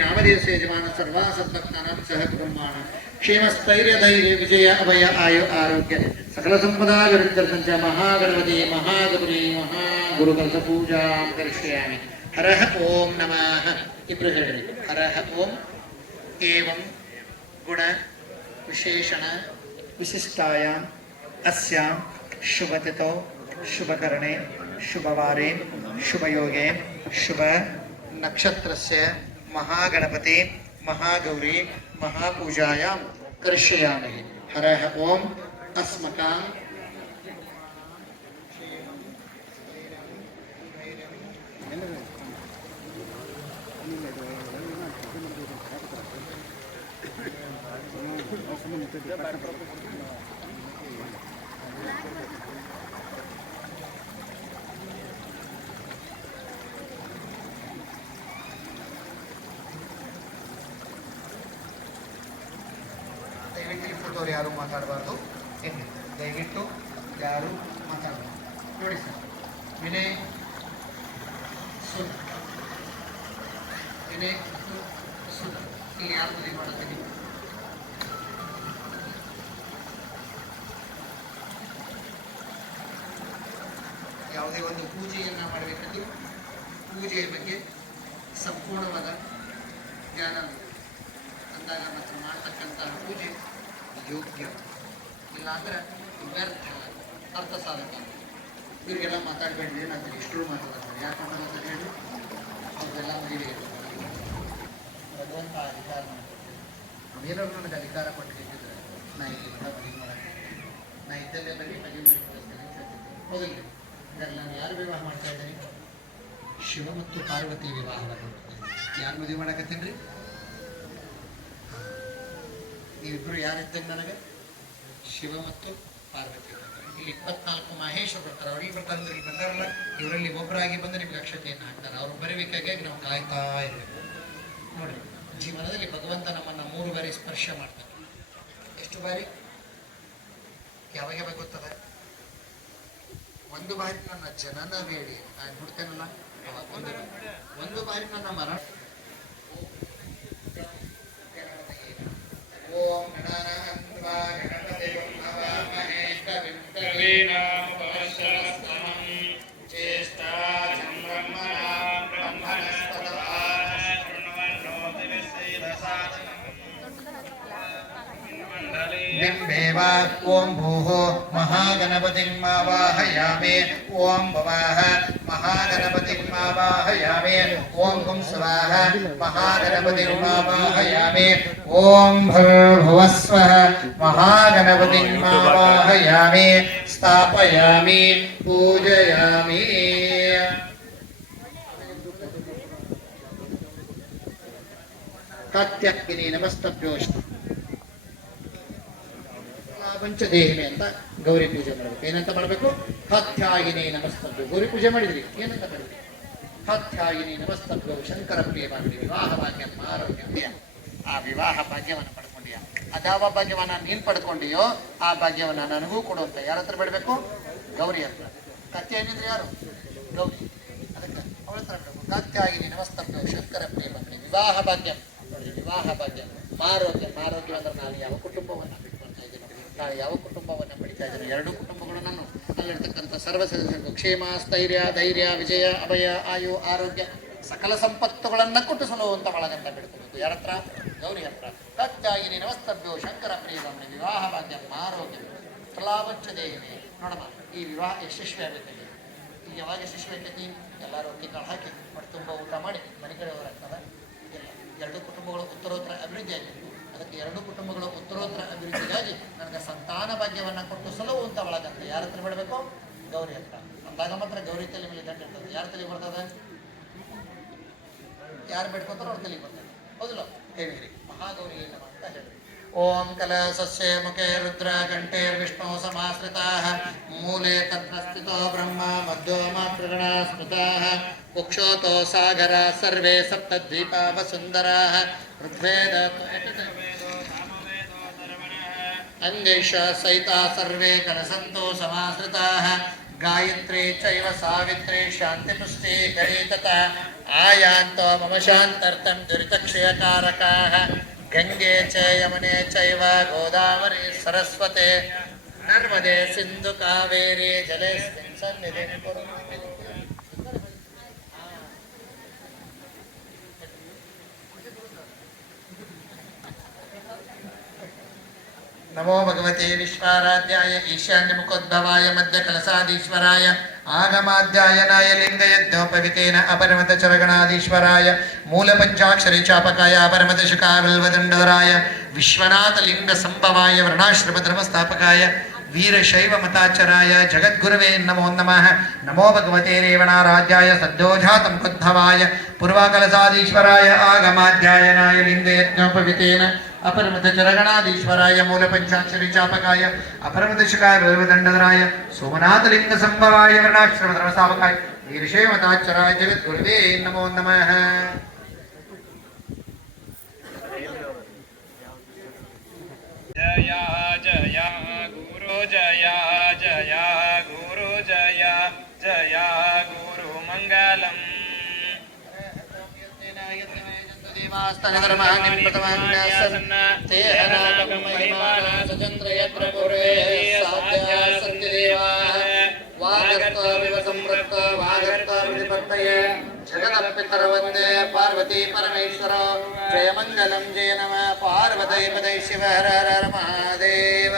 नामधेयस्य यजमान सर्वा सद्भक्तानां सह कुटुम्बान क्षेमस्थैर्य धैर्य विजय अभय आयु आरोग्य सकल संपदा विरुद्धं च महागणपति महागौरी महागुरुकल्प पूजां करिष्यामि हरः ओम नमः इब्रु हेळि हरः ओम एवं गुण विशेषण विशिष्टायाम् अस्यां शुभतिथौ शुभकरणे शुभवारे शुभयोगे शुभ नक्षत्रस्य महागणपति महागौरी महापूजायां करिष्यामि हरः ओम अस्मकां ಯಾರು ಮಾತಾಡಬಾರ್ದು ದಯವಿಟ್ಟು ಯಾರು ಮಾತಾಡಬಾರ್ದು ನೋಡಿ ಸರ್ ವಿನಯ್ ಸುನ್ ವಿನಯ್ ಸುನ್ ಇಲ್ಲಿ ಯಾರು ಮದುವೆ ಮಾಡುತ್ತೀನಿ ಯಾವುದೇ ಒಂದು ಪೂಜೆಯನ್ನು ಮಾಡಬೇಕಂದ್ರೆ ಪೂಜೆಯ ಬಗ್ಗೆ ಸಂಪೂರ್ಣವಾದ ಜ್ಞಾನ ಅಂದಾಗ ಮಾತ್ರ ಮಾಡ್ತಕ್ಕಂತಹ ಪೂಜೆ ಯೋಗ್ಯ ಇಲ್ಲಾಂದ್ರೆ ವ್ಯರ್ಥ ಅರ್ಥ ಸಾಧಕ ಇವರಿಗೆಲ್ಲ ಮಾತಾಡಬೇಡ್ರಿ ನಾನು ಇಷ್ಟರು ಮಾತಾಡ್ತಾರೆ ಯಾಕೆ ಮಾತಾಡ್ತಾರೆ ಹೇಳಿ ಅವ್ರಿಗೆಲ್ಲ ಮದುವೆ ಭಗವಂತ ಅಧಿಕಾರ ಏನಾದ್ರು ನನಗೆ ಅಧಿಕಾರ ಕೊಟ್ಟಿದ್ದರೆ ನಾ ಇಲ್ಲಿ ಮದುವೆ ಮಾಡೋಕ್ಕೆ ನಾ ಇದ್ದಲ್ಲೇ ಬರೀ ಮದುವೆ ಮಾಡಿ ಕೊಡಿಸ್ತೇನೆ ಅಂತ ಹೇಳ್ತಿದ್ದೆ ಹೌದಿಲ್ಲ ಇದರಲ್ಲಿ ನಾನು ಯಾರು ವಿವಾಹ ಮಾಡ್ತಾ ಇದ್ದೀನಿ ಶಿವ ಮತ್ತು ಪಾರ್ವತಿ ವಿವಾಹವನ್ನು ಯಾರು ಮದುವೆ ಮಾಡಕತ್ತೀನಿ ರೀ ನೀವಿಬ್ಬರು ಯಾರಿದ್ದಂಗೆ ನನಗೆ ಶಿವ ಮತ್ತು ಪಾರ್ವತಿ ಇಲ್ಲಿ 24 ಮಹೇಶ್ವರ ಬರ್ತಾರೆ ಅವ್ರಿಗೆ ಬರ್ತಾರೆ ಇಲ್ಲಿ ಬಂದಾರಲ್ಲ ಇವರಲ್ಲಿ ಒಬ್ಬರಾಗಿ ಬಂದು ನಿಮ್ಗೆ ಅಕ್ಷತೆಯನ್ನು ಹಾಕ್ತಾರೆ ಅವ್ರು ಬರಬೇಕಾಗಿ ನಾವು ಕಾಯ್ತಾ ಇರಬೇಕು ನೋಡ್ರಿ ಜೀವನದಲ್ಲಿ ಭಗವಂತ ನಮ್ಮನ್ನು 3 ಬಾರಿ ಸ್ಪರ್ಶ ಮಾಡ್ತಾರೆ ಎಷ್ಟು ಬಾರಿ ಯಾವಾಗ ಯಾವಾಗ ಗೊತ್ತದ ಒಂದು ಬಾರಿ ನನ್ನ ಜನನ ಬೇಡಿ ನಾನು ಬಿಡ್ತೇನಲ್ಲ ಒಂದು ಬಾರಿ ನನ್ನ ಮರಣ ಓಂ ಗಣಾನಾನ್ವಾ ಗಣಪತಿಂ ನಮಾಮಹೇ ಕವಿಂ ಕವೀನಾಮುಪಮಶ್ರವಸ್ತಮಂ ಜ್ಯೇಷ್ಠಾಜಂ ಬ್ರಹ್ಮಣಾಂ ಬ್ರಹ್ಮಣಸ್ಪತಃ ಶೃಣ್ವನ್ನೋತಿವಿಶ್ರೀದಸಾದನಂ बिंबेवा ओं भूः महागणपतिं आवाहयामि ओं भवः महागणपतिं आवाहयामि ओं हुं स्वाहा महागणपतिं आवाहयामि ओं भूर्भुवः स्वः महागणपतिं आवाहयामि स्थापयामि पूजयामि कात्यायिनी नमस्तभ्योऽस्तु ಪಂಚದೇಹಿಮೆ ಅಂತ ಗೌರಿ ಪೂಜೆ ಮಾಡಬೇಕು ಏನಂತ ಮಾಡಬೇಕು ಕಾತ್ಯಾಯಿನಿ ನಮಸ್ತಭ್ಯೋ ಗೌರಿ ಪೂಜೆ ಮಾಡಿದ್ರಿ ಏನಂತ ಮಾಡಿದ್ರಿ ಕಾತ್ಯಾಯಿನಿ ನಮಸ್ತಭ್ಯೋ ಶಂಕರ ಪ್ರಿಯ ಮಾಡಿ ವಿವಾಹ ಭಾಗ್ಯ ಆರೋಗ್ಯ ಆ ವಿವಾಹ ಭಾಗ್ಯವನ್ನು ಪಡ್ಕೊಂಡಿಯ ಅದಾವ ಭಾಗ್ಯವನ್ನ ನೀನ್ ಪಡ್ಕೊಂಡಿಯೋ ಆ ಭಾಗ್ಯವನ್ನ ನನಗೂ ಕೊಡು ಅಂತ ಯಾರ ಹತ್ರ ಬಿಡಬೇಕು ಗೌರಿ ಹತ್ರ ಕಾತ್ಯಾಯಿನಿ ಯಾರು ಗೌರಿ ಅದಕ್ಕೆ ಅವಳ ಹತ್ರ ಬಿಡಬೇಕು ಕಾತ್ಯಾಯಿನಿ ನಮಸ್ತಭ್ಯೋ ಶಂಕರ ಪ್ರಿಯ ಮಾಡಿ ವಿವಾಹ ಭಾಗ್ಯ ನೋಡಿ ವಿವಾಹ ಭಾಗ್ಯ ಆರೋಗ್ಯ ಅಂದ್ರೆ ನಾನು ಯಾವ ಕುಟುಂಬವನ್ನ ನಾಳೆ ಯಾವ ಕುಟುಂಬವನ್ನು ಪಡಿತಾ ಇದ್ದೇನೆ ಎರಡು ಕುಟುಂಬಗಳನ್ನು ಅಲ್ಲಿರ್ತಕ್ಕಂಥ ಸರ್ವ ಸದಸ್ಯರಿಗೂ ಕ್ಷೇಮ ಸ್ಥೈರ್ಯ ಧೈರ್ಯ ವಿಜಯ ಅಭಯ ಆಯು ಆರೋಗ್ಯ ಸಕಲ ಸಂಪತ್ತುಗಳನ್ನು ಕೊಟ್ಟು ಸಲುವಂತ ಒಳಗಂತ ಬಿಡ್ಕೋಬೇಕು ಯಾರ ಹತ್ರ ಗೌರಿ ಹತ್ರ ಕಾತ್ಯಾಯಿನಿ ನಮಸ್ತಭ್ಯೋ ಶಂಕರ ಪ್ರಿಯರಮಣಿ ವಿವಾಹ ಭಾಗ್ಯ ಆರೋಗ್ಯ ಫಲಾವಂಚ ದೇಹಿನಿ ನೋಡಮ್ಮ ಈ ವಿವಾಹ ಯಶಸ್ವಿ ಆಗಬೇಕಲ್ಲಿ ಈಗ ಯಾವಾಗ ಯಶಸ್ವಿ ಆಗೈತಿ ಎಲ್ಲರೂ ಒಟ್ಟಿ ಕಾಳು ಹಾಕಿ ಹೊಟ್ಟೆ ತುಂಬ ಊಟ ಮಾಡಿ ಮನೆ ಕಡೆ ಹೋರಾಗ್ತದೆ ಇಲ್ಲ ಎರಡು ಕುಟುಂಬಗಳು ಉತ್ತರೋತ್ತರ ಅಭಿವೃದ್ಧಿ ಆಗಿತ್ತು ಅದಕ್ಕೆ ಎರಡು ಕುಟುಂಬಗಳು ಉತ್ತರೋತ್ತರ ಅಭಿವೃದ್ಧಿಗಾಗಿ ನನಗೆ ಸಂತಾನ ಭಾಗ್ಯವನ್ನು ಕೊಟ್ಟು ಸಲುವಂತ ಒಳಗಂತ ಯಾರ ಹತ್ರ ಬಿಡಬೇಕು ಗೌರಿ ಹತ್ರ ಅಂದಾಗ ಮಾತ್ರ ಗೌರಿ ತಲೆ ಮೇಲೆ ದಂಡ ಇರ್ತದೆ ಯಾರ ತಲೆ ಬರ್ತದೆ ಯಾರು ಬಿಡ್ಕೊತಾರೋ ಅವ್ರ ತಲೆ ಬರ್ತದೆ ಹೌದಿಲ್ಲ ಹೇಳಿರಿ ಮಹಾಗೌರಿ ಏನಮ್ಮ ಅಂತ ಹೇಳಿ ಓಂ ಕಲಸಸ್ಯ ಮುಖೇ ರುದ್ರ ಕಂಠೇರ್ವಿಷ್ಣು ಸಮಾಶ್ರಿತಾಃ ಮೂಲೆ ತತ್ರ ಸ್ಥಿತೋ ಬ್ರಹ್ಮ ಮಧ್ಯ ಮಾತೃಗಣ ಸ್ಮೃತಾಃ ಕುಕ್ಷೋತೋ ಸಾಗರ ಸರ್ವೇ ಸಪ್ತದ್ವೀಪ ವಸುಂದರಾಃ ಋಗ್ವೇದ ಅಂಗೈಷ ಸಹಿತಾ ಸರ್ವೇ ಕಲಸಂತೋ ಸಮಾಶ್ರಿತಾಃ गायत्री चैव सावित्री शान्तिपुष्टे करे तथा आयान्तो मम शान्तर्थं दुरितक्षयकारकाः गंगे च यमुने चैव गोदावरी सरस्वते नर्मदे सिन्धु कावेरी जलेऽस्मिन् सन्निधिं कुरु। नमो भगवते विश्वाराध्याय ईशान्यमुखोद्भवाय मध्यकलसाधीश्वराय आगमाध्यायनाय लिंगयज्ञोपवितेन अपरमतचरगणाधीश्वराय मूलपञ्चाक्षरी चापकाय अपरमतशकावल्वदण्डराय विश्वनाथलिङ्गसम्भवाय वर्णाश्रमधर्मस्थापकाय वीरशैवमताचराय जगद्गुरवे नमो नमः। नमो भगवते रेवणाराध्याय सद्योजातं कुद्भवाय पूर्वाकलसाधीश्वराय आगमाध्यायनाय लिङ्गयज्ञोपवितेन अपरमतचरगणाधीश्वराय मूलपञ्चाक्षरी चापकाय अपरमतशकाय वल्लभदण्डधराय सोमनाथलिङ्गसम्भवाय वर्णाश्रमधर्मस्थापकाय वीरशैवमताचराय जगद्गुरवे नमो नमः। जय जय गुरु जय जय गुरु जय जय गुरु मंगलम् जगदपितरवन्दे पार्वती परमेश्वर जय मंगलम जय नमः पार्वती पदे शिव हर हर महादेव।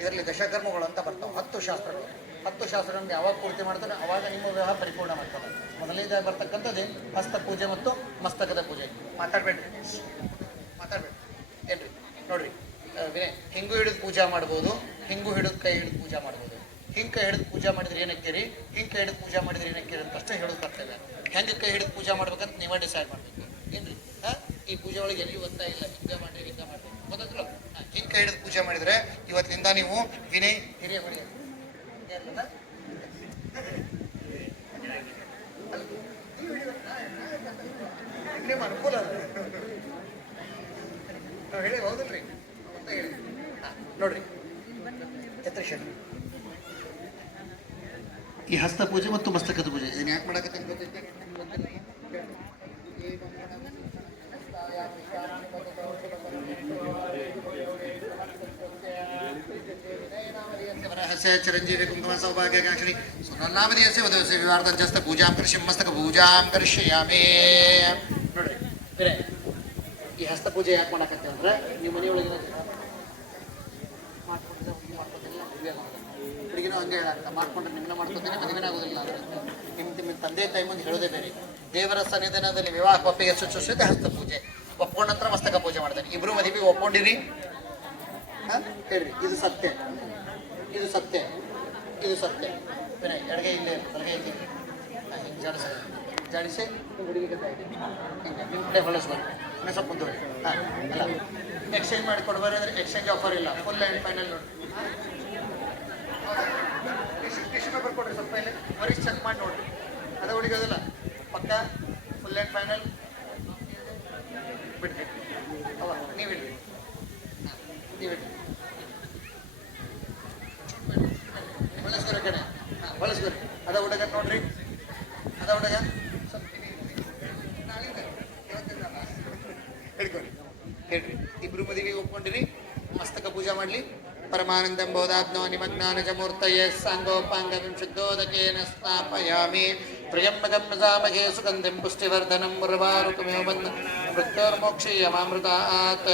ಇದರಲ್ಲಿ ದಶಕರ್ಮಗಳು ಅಂತ ಬರ್ತಾವೆ 10 ಶಾಸ್ತ್ರಗಳು 10 ಶಾಸ್ತ್ರಗಳನ್ನು ಯಾವಾಗ ಪೂರ್ತಿ ಮಾಡ್ತಾರೆ ಅವಾಗ ನಿಮ್ಮ ವಿವಾಹ ಪರಿಪೂರ್ಣ ಮಾಡ್ತಾರೆ. ಮೊದಲನೇದಾಗಿ ಬರ್ತಕ್ಕಂಥದ್ದೇ ಹಸ್ತ ಪೂಜೆ ಮತ್ತು ಮಸ್ತಕದ ಪೂಜೆ. ಮಾತಾಡ್ಬೇಡ್ರಿ ಏನ್ರಿ ನೋಡ್ರಿ ವಿನಯ್ ಹಿಂಗು ಹಿಡಿದು ಪೂಜಾ ಮಾಡ್ಬೋದು, ಹಿಂಗು ಹಿಡಿದು ಕೈ ಹಿಡಿದು ಪೂಜಾ ಮಾಡ್ಬೋದು. ಹಿಂಗೆ ಕೈ ಹಿಡಿದು ಪೂಜಾ ಮಾಡಿದ್ರೆ ಏನಕ್ಕಿರಿ, ಹಿಂಗೆ ಕೈ ಹಿಡಿದು ಪೂಜಾ ಮಾಡಿದ್ರೆ ಏನಕ್ಕಿರಿ ಅಂತ ಅಷ್ಟೇ ಹೇಳೋದು ಕರ್ತವ್ಯ. ಹೆಂಗೆ ಕೈ ಹಿಡಿದು ಪೂಜಾ ಮಾಡ್ಬೇಕಂತ ನೀವೇ ಡಿಸೈಡ್ ಮಾಡ್ಬೇಕು ಏನ್ರಿ. ಈ ಪೂಜೆ ಒಳಗೆ ಎಲ್ಲಿ ಒತ್ತಾ ಇಲ್ಲ, ಹಿಂಗೆ ಮಾಡಿ ಹಿಂಗೆ ಮಾಡಿ ಗೊತ್ತಾದ್ರು. ಹಿಂಗೆ ಕೈ ಹಿಡಿದು ಪೂಜೆ ಮಾಡಿದ್ರೆ ಇವತ್ತಿನಿಂದ ನೀವು ವಿನಯ್ ಹಿರಿಯ ಹೊಡೆಯ ನಿಮ್ಮ ಅನುಕೂಲ ನಾವು ಹೇಳಿ ಹೌದಲ್ರಿ ಅಂತ ಹೇಳಿ ನೋಡ್ರಿ ಚತ್ರಶೇಖರ್ ಈ ಹಸ್ತ ಪೂಜೆ ಮತ್ತು ಮಸ್ತಕದ ಪೂಜೆ ಇದನ್ನ ಯಾಕೆ ಮಾಡಕತ್ತೆ ಗೊತ್ತೈತೆ? चिरंजीवी कुंकुम सौभाग्यकाक्षिणी सुनन्नामधीयस्य वधूस्य विवाहार्थं जस्त पूजां करिष्यामि मस्तक पूजां करिष्यामि. ನೋಡ್ರಿ ಬೇರೆ ಈ ಹಸ್ತ ಪೂಜೆ ಯಾಕೆ ಮಾಡಕತ್ತೆ ಅಂದ್ರೆ ನೀವು ಮನೆಯೊಳಗೆ ಹುಡುಗಿನೂ ಹಂಗೆ ಹೇಳಾಗ್ತ ಮಾಡ್ಕೊಂಡ್ರೆ ನಿಮ್ಮನ್ನ ಮಾಡ್ಕೊತೀನಿ ಮದುವೆನೇ ಆಗೋದಿಲ್ಲ ಅಂದ್ರೆ ನಿಮ್ಮ ತಂದೆ ತಾಯಿ ಮುಂದೆ ಹೇಳೋದೇ ಬೇರೆ. ದೇವರ ಸನ್ನಿಧಾನದಲ್ಲಿ ವಿವಾಹ ಒಪ್ಪಿಗೆ ಸೂಚಿಸಿದ ಹಸ್ತ ಪೂಜೆ, ಒಪ್ಕೊಂಡ ನಂತರ ಮಸ್ತಕ ಪೂಜೆ ಮಾಡ್ತಾರೆ. ಇಬ್ರು ಮದುವೆ ಒಪ್ಕೊಂಡಿರಿ ಹೇಳ್ರಿ ಇದು ಸತ್ಯ, ಇದು ಸತ್ಯ, ಇದು ಸತ್ಯ. ವಿನಯ್ ಎಡಗೈ ಇಲ್ಲೇ ಬಲಗೈ ಇದ್ದೀವಿ ಹಿಂಗೆ ಜಾಡಿಸಿ ಹುಡುಗಿ ಹಿಂಗೆ ನಿಮ್ಮ ಕಡೆ ಹೊಲಿಸ್ಬಾರ್ದು ಇನ್ನೂ ಸ್ವಲ್ಪ ಮುಂದುವರಿ. ಅಲ್ಲ ಎಕ್ಸ್ಚೇಂಜ್ ಮಾಡಿ ಕೊಡ್ಬಾರ್ದು ಅಂದರೆ ಎಕ್ಸ್ಚೇಂಜ್ ಆಫರ್ ಇಲ್ಲ, ಫುಲ್ ಆ್ಯಂಡ್ ಫೈನಲ್ ನೋಡಿ. ಟಿಶ್ಯೂ ಪೇಪರ್ ಕೊಡ್ರಿ ಸ್ವಲ್ಪ ಇಲ್ಲಿ ವರೀಶ್ ಚೆಕ್ ಮಾಡಿ ನೋಡಿರಿ ಅದೇ ಹುಡುಗೋದಿಲ್ಲ ಪಕ್ಕ ಫುಲ್ ಆ್ಯಂಡ್ ಫೈನಲ್ ಬಿಡ್ರಿ ಅವ ನೀವಿಡ್ರಿ ನೀವಿಡ್ರಿ ಬಳಸ್ಕೊರಿ ಕಡೆ ಬಳಸ್ಕೊರಿ ಅದ ಹುಡುಗ ನೋಡ್ರಿ ಅದ ಹುಡುಗ ಹೇಳ್ಕೊರಿ ಹೇಳ್ರಿ ಇಬ್ರು ಮದುವೆಗೆ ಒಪ್ಕೊಂಡಿರಿ ಮಸ್ತಕ ಪೂಜೆ ಮಾಡಲಿ. परमानंदं बोधात्नो निमग्नानजमूर्तये सांगोपांगं शुद्धोदकेन स्थापयामि. प्रियम्बकं प्रजामहे सुगन्धिं पुष्टिवर्धनं मुर्वारुकमेव बन्धं मृत्योर्मोक्षीयमामृतात्.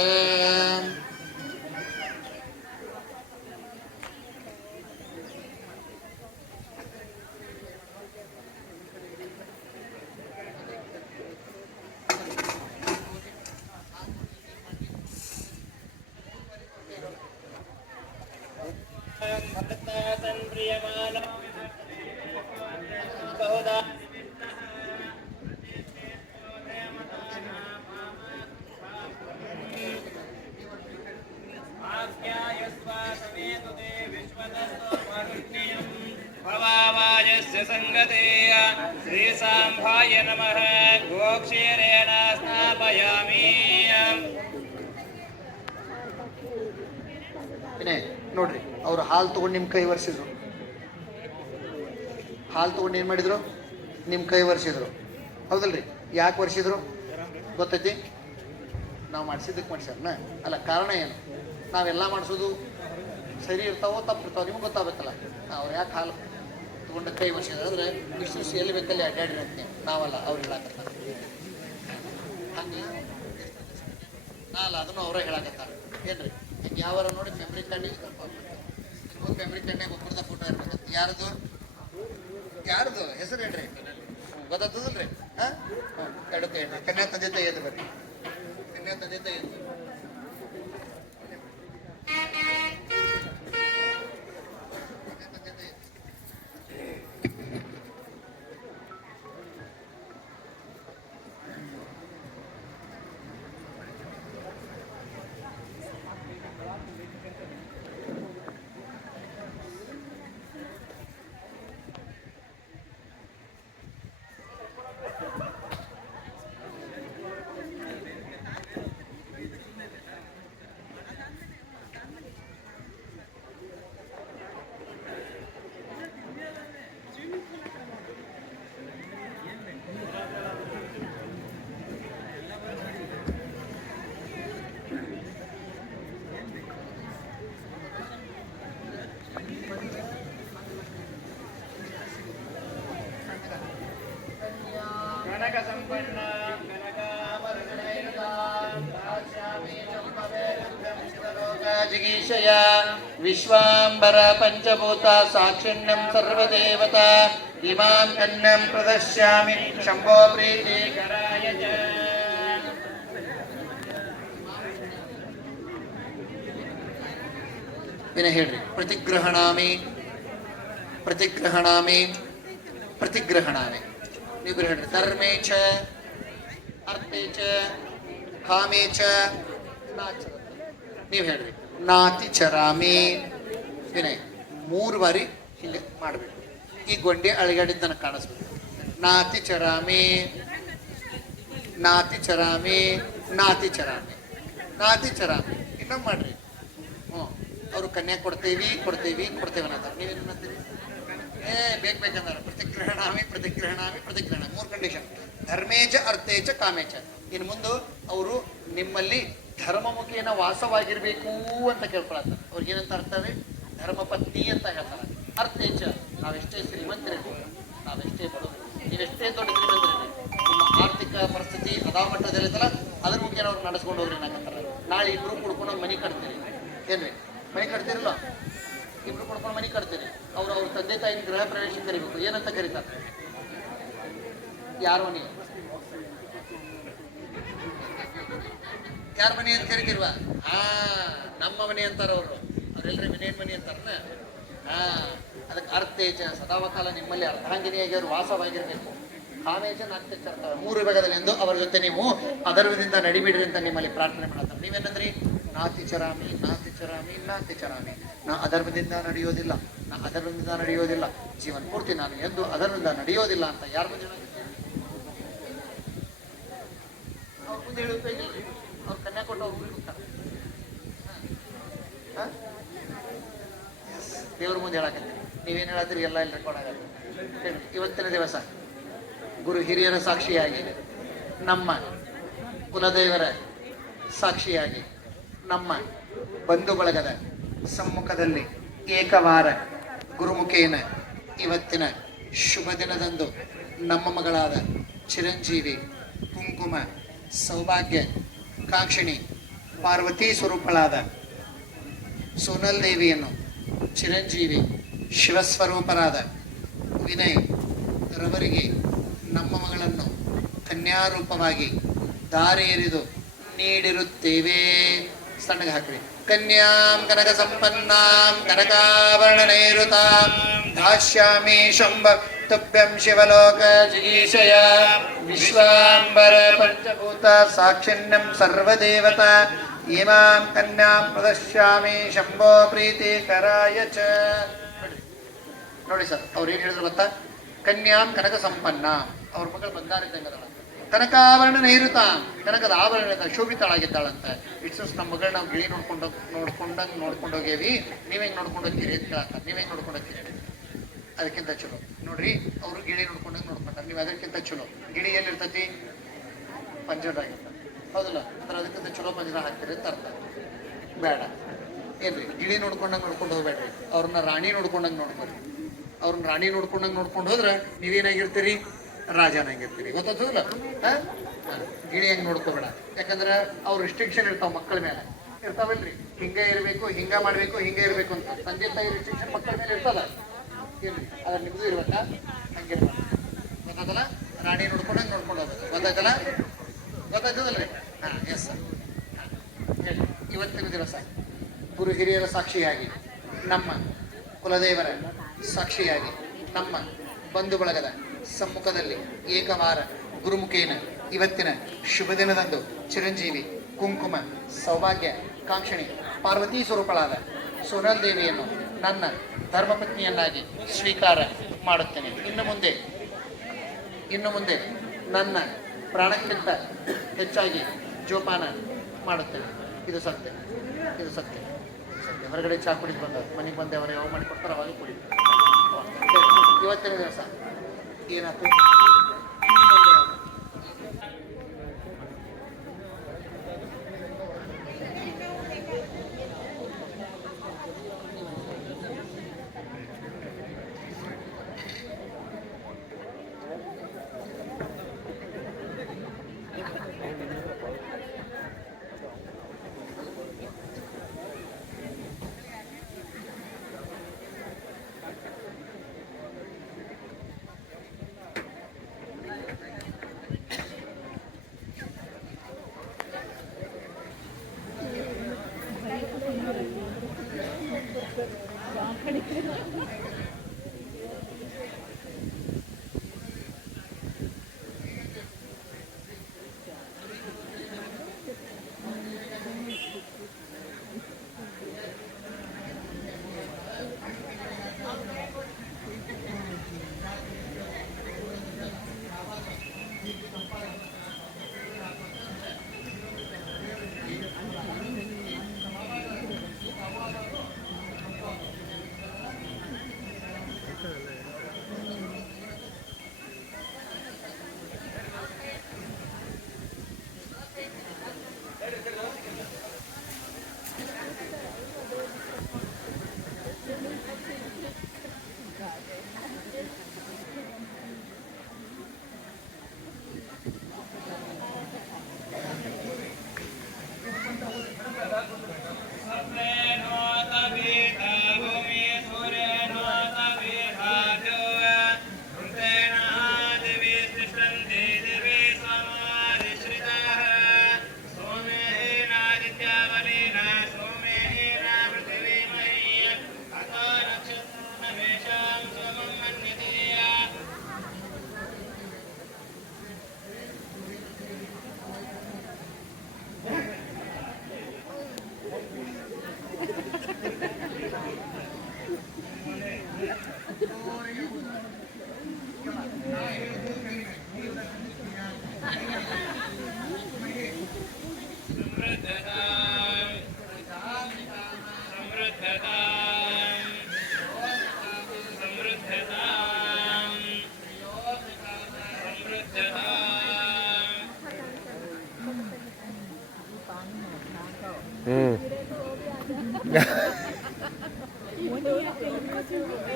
भवावायस्य सङ्गतेय श्रीसाम्भाय नमः गोक्षीरेण स्थापयामि ವಿನಯ್ ನೋಡ್ರಿ ಅವ್ರು ಹಾಲು ತೊಗೊಂಡು ನಿಮ್ಮ ಕೈ ಒರೆಸಿದ್ರು. ಹಾಲು ತೊಗೊಂಡು ಏನು ಮಾಡಿದ್ರು? ನಿಮ್ಮ ಕೈ ಒರೆಸಿದ್ರು, ಹೌದಲ್ರಿ? ಯಾಕೆ ಒರೆಸಿದ್ರು ಗೊತ್ತೈತಿ? ನಾವು ಮಾಡಿಸಿದ್ದಕ್ಕೆ ಮಾಡಿಸ್ಯಾರನ? ಅಲ್ಲ, ಕಾರಣ ಏನು? ನಾವೆಲ್ಲ ಮಾಡಿಸೋದು ಸರಿ ಇರ್ತಾವೋ ತಪ್ಪು ಇರ್ತಾವೆ ನಿಮ್ಗೆ ಗೊತ್ತಾಗಬೇಕಲ್ಲ. ಅವ್ರು ಯಾಕೆ ಹಾಲು ತೊಗೊಂಡು ಕೈ ಒರೆಸಿದ್ರು ಅಂದರೆ ವಿಷ್ಣು ಎಲ್ಲಿ ಬೇಕಲ್ಲಿ ಅಡ್ಡಾಡ್ರಿ ಅಂತ ನಾವಲ್ಲ, ಅವ್ರು ಹೇಳಕತ್ತಾರೆ. ಹಂಗೆ ನಾಲ್ಲ ಅದನ್ನು ಅವರೇ ಹೇಳಕತ್ತಾರೆ ಏನ್ರಿ? ಹಿಂಗೆ ಯಾವಾರ ನೋಡಿ ಮೆಮ್ರಿ ಕಾರ್ಡಿಗೆ ಮೆಮ್ರಿ ಕಾರ್ಡ್ನಾಗ ಒಬ್ಬರದ ಫೋಟೋ ಇರ್ಬೇಕಂತ. ಯಾರ್ದು ಹೆಸರು ಹೇಳ್ರಿ, ಗೊತ್ತಾಗ್ತದಲ್ರಿ? ಹಾಂ, ಎರಡು ಕೈ ಹೇಳ್ರಿ. ಕನ್ಯಾ ತಂದೆ ತಾಯಿ ಎದ್ದು ಬರ್ರಿ, ಕನ್ಯಾ ತಂದೆ ತಾಯಿ ಎದ್ದು ಕನಕ ಸಂಪನ್ನ ಜಿಗೀಷಯ ವಿಶ್ವಾಂಬರ ಪಂಚಭೂತ ಸಾಕ್ಷಿಣ್ಯಂ ಸರ್ವದೇವತಾ ಇಮಾಂ ಕನ್ಯಂ ಪ್ರದಶ್ಯಾಮಿ ಶಂಭೋ ಪ್ರೀತಿ ಕರಾಯ ಚ ವಿನಯ ಹೇಳ್ರಿ. ಪ್ರತಿಗ್ರಹಣಾಮಿ ಪ್ರತಿಗ್ರಹಣಾಮಿ ಪ್ರತಿಗ್ರಹಣಾಮಿ. ನೀವು ಹೇಳ್ರಿ. ಧರ್ಮೇ ಚ ಅರ್ಥೇ ಚ ಕಾಮೇ ಚ ನಾಚರ. ನೀವು ಹೇಳ್ರಿ. ನಾತಿ ಚರಾಮಿ. ವಿನಯ್ 3 ಬಾರಿ ಹಿಂಗೆ ಮಾಡಬೇಕು. ಈ ಗೊಂಡೆ ಅಳಿಗಾಡಿದ್ದು ನನಗೆ ಕಾಣಿಸ್ಬೇಕು. ನಾತಿ ಚರಾಮಿ, ನಾತಿ ಚರಾಮಿ, ನಾತಿ ಚರಾಮಿ, ನಾತಿ ಚರಾಮಿ. ಇನ್ನೊಮ್ಮೆ ಮಾಡ್ರಿ. ಹ್ಞೂ, ಅವರು ಕನ್ಯಾ ಕೊಡ್ತೇವಿ ಅನ್ನತ್ತಾರೆ. ನೀವೇನು ಅನ್ನತ್ತೀರಿ? ಬೇಕಂದಾರ. ಪ್ರತಿಗ್ರಹಣಾಮಿ ಪ್ರತಿಗ್ರಹಣಾಮಿ ಪ್ರತಿಗ್ರಹಣ 3 ಕಂಡೀಷನ್. ಧರ್ಮೇಚ ಅರ್ಥೇಚ ಕಾಮೇಚ. ಇನ್ನು ಮುಂದೆ ಅವರು ನಿಮ್ಮಲ್ಲಿ ಧರ್ಮಮುಖೇನ ವಾಸವಾಗಿರ್ಬೇಕು ಅಂತ ಕೇಳ್ಕೊಳತ್ತಾರೆ. ಅವ್ರಿಗೆ ಏನಂತ ಅರ್ಥವೇ? ಧರ್ಮಪತ್ನಿ ಅಂತ ಹೇಳ್ತಾರೆ. ಅರ್ಥೇಚ, ನಾವೆಷ್ಟೇ ಶ್ರೀಮಂತರಿರ್ಬೋದು, ನಾವೆಷ್ಟೇ ಬಡವರು, ನೀವೆಷ್ಟೇ ದೊಡ್ಡ ಶ್ರೀಮಂತರಿರ್ಲಿ, ನಿಮ್ಮ ಆರ್ಥಿಕ ಪರಿಸ್ಥಿತಿ ಅದಾವ ಮಟ್ಟದಲ್ಲಿತ್ತಲ್ಲ ಅದ್ರ ಮುಖೇನ ಅವ್ರು ನಡೆಸ್ಕೊಂಡು ಹೋಗ್ರಿ ಅನ್ನಕತ್ತಾರೆ. ನಾಳೆ ಇಬ್ರು ಕುಡ್ಕೊಂಡು ಮನೆ ಕಟ್ತೀರಿ ಏನ್ರಿ? ಮನೆ ಕಟ್ತಿರಲ್ಲ, ಇಬ್ರು ಕುಡ್ಕೊಂಡು ಮನೆ ಕಟ್ತೀರಿ. ಅವ್ರ ತಂದೆ ತಾಯಿನ ಗೃಹ ಪ್ರವೇಶ ಕರಿಬೇಕು. ಏನಂತ ಕರೀತಾರೆ? ಯಾರ ಮನೆ? ಯಾರ ಮನೆ ಅಂತ ಕರಿತಿರ್ವಾ? ನಮ್ಮ ಮನೆ ಅಂತಾರ ಅವರು. ಅವ್ರೆಲ್ರಿ ವಿನಯನ್ ಮನೆ ಅಂತಾರನ? ಅದಕ್ಕೆ ಅರ್ಥೇಚ, ಸದಾವಕಾಲ ನಿಮ್ಮಲ್ಲಿ ಅರ್ಧಾಂಗಿನಿಯಾಗಿ ಅವರು ವಾಸವಾಗಿರ್ಬೇಕು. ಕಾಮೇಚ ನಾಟ್ಯಚರ್ತಾರೆ 3 ವಿಭಾಗದಲ್ಲಿ ಎಂದು ಅವರ ಜೊತೆ ನೀವು ಅದರ್ವದಿಂದ ನಡಿಬಿಡ್ರಿ ಅಂತ ನಿಮ್ಮಲ್ಲಿ ಪ್ರಾರ್ಥನೆ ಮಾಡತ್ತಾರೆ. ನೀವೇನಂದ್ರಿ? ನಾತಿ ಚರಾಮಿ ನಾತಿ ಚರಾಮಿ ನಾತಿ ಚರಾಮಿ. ನಾ ಅಧರ್ಮದಿಂದ ನಡೆಯೋದಿಲ್ಲ, ನಾ ಅಧರ್ಮದಿಂದ ನಡೆಯೋದಿಲ್ಲ, ಜೀವನ ಪೂರ್ತಿ ನಾನು ಎಂದು ಅದರಿಂದ ನಡೆಯೋದಿಲ್ಲ ಅಂತ ಯಾರು ಮುಂದೆ ಅವ್ರ ಮುಂದೆ ಹೇಳುತ್ತೇನೆ. ಅವ್ರು ಕನ್ಯಾ ಕೊಟ್ಟು ಅವ್ರು ಹೋಗ್ತಾರೆ. ದೇವ್ರ ಮುಂದೆ ಹೇಳಕತ್ತೀರಿ. ನೀವೇನು ಹೇಳತ್ತೀರಿ? ಎಲ್ಲ ಇಲ್ಲಿ ರೆಕಾರ್ಡ್ ಆಗತ್ತೆ. ಇವತ್ತಿನ ದಿವಸ ಗುರು ಹಿರಿಯರ ಸಾಕ್ಷಿಯಾಗಿ, ನಮ್ಮ ಕುಲದೇವರ ಸಾಕ್ಷಿಯಾಗಿ, ನಮ್ಮ ಬಂಧು ಬಳಗದ ಸಮ್ಮುಖದಲ್ಲಿ ಏಕವಾರ ಗುರುಮುಖೇನ ಇವತ್ತಿನ ಶುಭ ದಿನದಂದು ನಮ್ಮ ಮಗಳಾದ ಚಿರಂಜೀವಿ ಕುಂಕುಮ ಸೌಭಾಗ್ಯ ಕಾಕ್ಷಿಣಿ ಪಾರ್ವತಿ ಸ್ವರೂಪಳಾದ ಸೋನಲ್ ದೇವಿಯನ್ನು ಚಿರಂಜೀವಿ ಶಿವಸ್ವರೂಪರಾದ ವಿನಯ್ ರವರಿಗೆ ನಮ್ಮ ಮಗಳನ್ನು ಕನ್ಯಾರೂಪವಾಗಿ ದಾರಿ ಎರೆದು ನೀಡಿರುತ್ತೇವೆ. ಸಣ್ಣಗೆ ಹಾಕ್ರಿ. ಕನ್ಯಾಂ ಕನಕ ಸಂಪನ್ನಾಂ ಕನಕಾಭರಣ ನೈಋತಾಂ ಧಾಸ್ಯಾಮಿ ಶಂಭ ತುಭ್ಯಂ ಶಿವಲೋಕ ಜಿಗೀಷಯ ವಿಶ್ವಾಂಬರ ಪಂಚಭೂತ ಸಾಕ್ಷಿಣ್ಯಂ ಸರ್ವದೇವತಾ ಇಮಾಂ ಕನ್ಯಾಂ ಪ್ರದಶ್ಯಾಮಿ ಶಂಭೋ ಪ್ರೀತಿ ಕರಾಯ ಚ. ನೋಡಿ ಸರ್, ಅವ್ರು ಏನು ಹೇಳಿದ್ರು ಗೊತ್ತಾ? ಕನ್ಯಾಂ ಕನಕ ಸಂಪನ್ನ, ಅವ್ರ ಮಗಳು ಬಂಗಾರ ಇದ್ದಂಗದಳ. ಕನಕಾಭರಣ ನೈಋತ, ಕನಕದ ಆಭರಣಗಳಿಂದ ಶೋಭಿತಳಾಗಿದ್ದಾಳಂತ. ಇಟ್ಸ್ ನಮ್ಮ ಮಗಳು ನಾವು ಗಿಳಿ ನೋಡ್ಕೊಂಡೋಗೇವಿ, ನೀವೇಗ್ ನೋಡ್ಕೊಂಡು ಹೋಗ್ತೀರಿ ಅಂತ ಕೇಳತ್ತ. ನೀವೇಗ್ ನೋಡ್ಕೊಂಡು ಹೋಗ್ತೀರಿ? ಅದಕ್ಕಿಂತ ಚಲೋ ನೋಡ್ರಿ, ಅವರು ಗಿಳಿ ನೋಡ್ಕೊಂಡಾಗ ನೀವು ಅದಕ್ಕಿಂತ ಚಲೋ. ಗಿಳಿ ಎಲ್ಲಿರ್ತತಿ? ಪಂಜರಾಗಿರ್ತ, ಹೌದಲ್ಲ? ಅಂದ್ರೆ ಅದಕ್ಕಿಂತ ಚಲೋ ಪಂಜರ ಹಾಕ್ತೀರಿ ಅಂತ ಅರ್ಥ. ಬೇಡ ಏನ್ರಿ, ಗಿಳಿ ನೋಡ್ಕೊಂಡು ಹೋಗ್ಬೇಡ್ರಿ. ಅವ್ರನ್ನ ರಾಣಿ ನೋಡ್ಕೊಂಡಂಗೆ ನೋಡ್ಕೊರಿ. ಅವ್ರನ್ನ ರಾಣಿ ನೋಡ್ಕೊಂಡು ಹೋದ್ರೆ ನೀವೇನಾಗಿರ್ತೀರಿ? ರಾಜನಾಗಿರ್ತೀರಿ. ಗೊತ್ತಾಗ್ತದಲ್ಲ? ಗಿಳಿ ಹೆಂಗೆ ನೋಡ್ಕೋಬೇಡ. ಯಾಕಂದ್ರೆ ಅವ್ರ ರಿಸ್ಟ್ರಿಕ್ಷನ್ ಇರ್ತಾವ ಮಕ್ಕಳ ಮೇಲೆ, ಇರ್ತಾವಲ್ರಿ. ಹಿಂಗೆ ಇರಬೇಕು, ಹಿಂಗ ಮಾಡಬೇಕು, ಹಿಂಗೆ ಇರಬೇಕು ಅಂತ ತಂದೆ ತಾಯಿ ರಿಸ್ಟ್ರಿಕ್ಷನ್ ಮಕ್ಕಳ ಮೇಲೆ ಇರ್ತದ. ಏನ್ರಿ, ಅದ್ರ ನಿಮ್ದು ಇರ್ಬೇಕಾ? ಹಂಗಿರ್ಬೇಕು. ಗೊತ್ತಾಗಲ್ಲ? ರಾಣಿ ನೋಡ್ಕೊಂಡಂಗೆ ನೋಡ್ಕೊಂಡು ಹೋಗ್ಬೇಕು. ಗೊತ್ತಾಗ್ತದಲ್ರಿ? Yes sir. ಹೇಳಿ, ಇವತ್ತಿನ ದಿವಸ ಗುರು ಹಿರಿಯರ ಸಾಕ್ಷಿಯಾಗಿ, ನಮ್ಮ ಕುಲದೇವರ ಸಾಕ್ಷಿಯಾಗಿ, ನಮ್ಮ ಬಂಧು ಬಳಗದ ಸಮ್ಮುಖದಲ್ಲಿ ಏಕವಾರ ಗುರುಮುಖೇನ ಇವತ್ತಿನ ಶುಭ ದಿನದಂದು ಚಿರಂಜೀವಿ ಕುಂಕುಮ ಸೌಭಾಗ್ಯ ಕಾಂಕ್ಷಣಿ ಪಾರ್ವತೀ ಸ್ವರೂಪಳಾದ ಸೋನಲ್ ದೇವಿಯನ್ನು ನನ್ನ ಧರ್ಮಪತ್ನಿಯನ್ನಾಗಿ ಸ್ವೀಕಾರ ಮಾಡುತ್ತೇನೆ. ಇನ್ನು ಮುಂದೆ ನನ್ನ ಪ್ರಾಣಕ್ಕಿಂತ ಹೆಚ್ಚಾಗಿ ಜೋಪಾನ ಮಾಡುತ್ತೇನೆ. ಇದು ಸತ್ಯ. ಹೊರಗಡೆ ಚಾ ಕುಡಿದು ಬಂದವರು ಮನೆಗೆ ಬಂದೆ, ಅವರು ಯಾವ ಮಾಡಿಕೊಡ್ತಾರೆ ಅವಾಗ ಕುಡಿ. ಇವತ್ತಿನ ದಿವಸ ಏನಾಯ್ತು?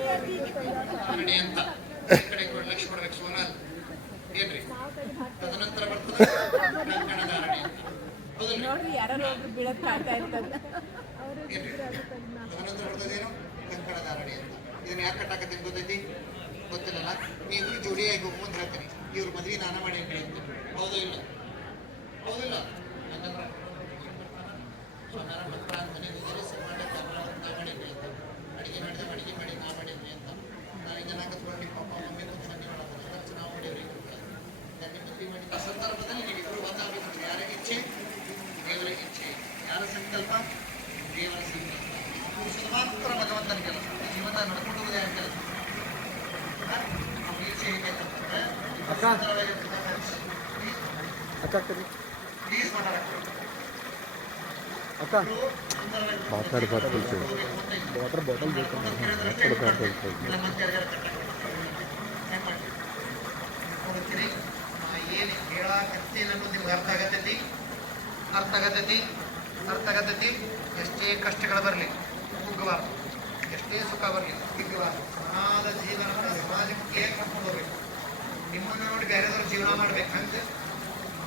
ಧಾರಣೆ ಅಂತ ಕಡೆ ಲಕ್ಷ ಕೊಡ್ಬೇಕು ಸೋನಾಲ್ ಏನ್ರಿ. ತದನಂತರ ಬರ್ತದೆ ಕಂಕಣ ಧಾರಣೆ ಅಂತ. ತದನಂತರ ಬರ್ತದೇನು ಕಂಕಣ ಧಾರಣೆ ಅಂತ. ಇದನ್ನ ಯಾಕೆ ಕಟ್ಟಾಕತ್ತೀನಿ ಗೊತ್ತೈತಿ? ಗೊತ್ತಿಲ್ಲಲ್ಲ. ನೀವು ಜೋಡಿಯಾಗಿ ಹೋಗು ಅಂತ ಹೇಳ್ತೀನಿ. ಇವ್ರ ಮದ್ವೆ ನಾನ ಮಾಡಿ ಅಂತ ಹೇಳ್ತೀನಿ. ಹೌದು ಇಲ್ಲ? ಹೌದಿಲ್ಲ? ಯಾಕಂದ್ರೆ ಸೋನಾರ ಮಕ್ಕಳ ಮನೆಗೆ ಹೋಗಿದ್ರೆ ಸಮಾಡ ನಾ ಮಾಡಿದ್ವಿ ಅಂತ. ಅಡಿಗೆ ಮಾಡಿ ನಾ ಮಾಡಿದ್ವಿ ಅಂತ. ನಾನು ಇದನ್ನ ಕತ್ಕೊಂಡು ಪಾಪ ಮಮ್ಮಿ ಕೂತು ಮನೆ ಮಾಡೋದು ಖರ್ಚು ನಾವು ಮಾಡಿವ್ರಿ. ನನ್ನ ಮದುವೆ ಮಾಡಿ ಸಂದರ್ಭದಲ್ಲಿ ನೀವು ಇಬ್ಬರು ಒಂದಾಗಬೇಕು. ಯಾರ ಇಚ್ಛೆ? ದೇವರ ಇಚ್ಛೆ. ಯಾರ ಸ್ವಲ್ಪ ದೇವರ ಸೇವೆ ಕೂರಿಸೋದು ಮಾತ್ರ ಭಗವಂತನ ಕೆಲಸ. ಜೀವನ ನಡ್ಕೊಂಡು ಹೋಗೋದೇ ಆ ಕೆಲಸ. ನೀರು ಸೇವೆ ಅಂತಂದ್ರೆ ಪ್ಲೀಸ್ ಮಾತಾಡಕ್ಕೆ ವಾಟರ್ ಬಾಟಲ್ ಬೇಕು ನೋಡ್ತೀರಿ ಏನು ಹೇಳಾಕತ್ತೀನಿ ಅನ್ನೋದು ನಿಮ್ಗೆ ಅರ್ಥ ಆಗತೈತಿ. ಎಷ್ಟೇ ಕಷ್ಟಗಳು ಬರಲಿ ಕುಗ್ಗಬಾರ್ದು, ಎಷ್ಟೇ ಸುಖ ಬರಲಿ ಕುಗ್ಗಬಾರ್ದು. ಸಮಾಜ ಜೀವನವನ್ನು ಸಮಾಜಕ್ಕೆ ಕರ್ಕೊಂಡು ಹೋಗ್ಬೇಕು. ನಿಮ್ಮನ್ನು ನೋಡಿ ಬೇರೆದವ್ರು ಜೀವನ ಮಾಡ್ಬೇಕಂತ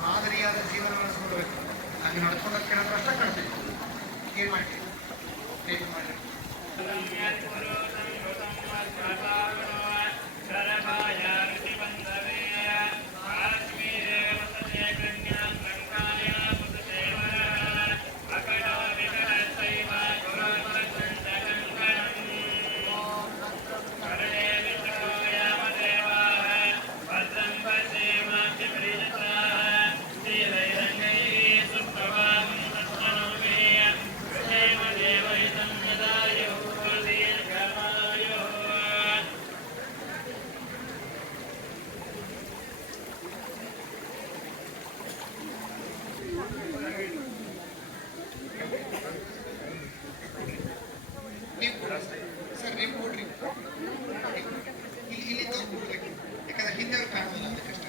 ಮಾದರಿಯಾದ ಜೀವನ ನಡೆಸ್ಕೊಡ್ಬೇಕು. ಹಾಗೆ ನಡ್ಕೊಂಡೋಗಿ ಕೆಲವು ಕಷ್ಟ ಕಾಣ್ತೀವಿ. ಏನು ಮಾಡ್ತೀವಿ ಏನು ಮಾಡಿ ಸರ್ ನೀವು ಕೊಡ್ರಿ ಇಲ್ಲಿ ಕೊಡ್ಬೇಕು. ಯಾಕಂದ್ರೆ ಹಿಂದೆ ಕಾಣ್ಬೋದು ಅಂತ ಕಷ್ಟ.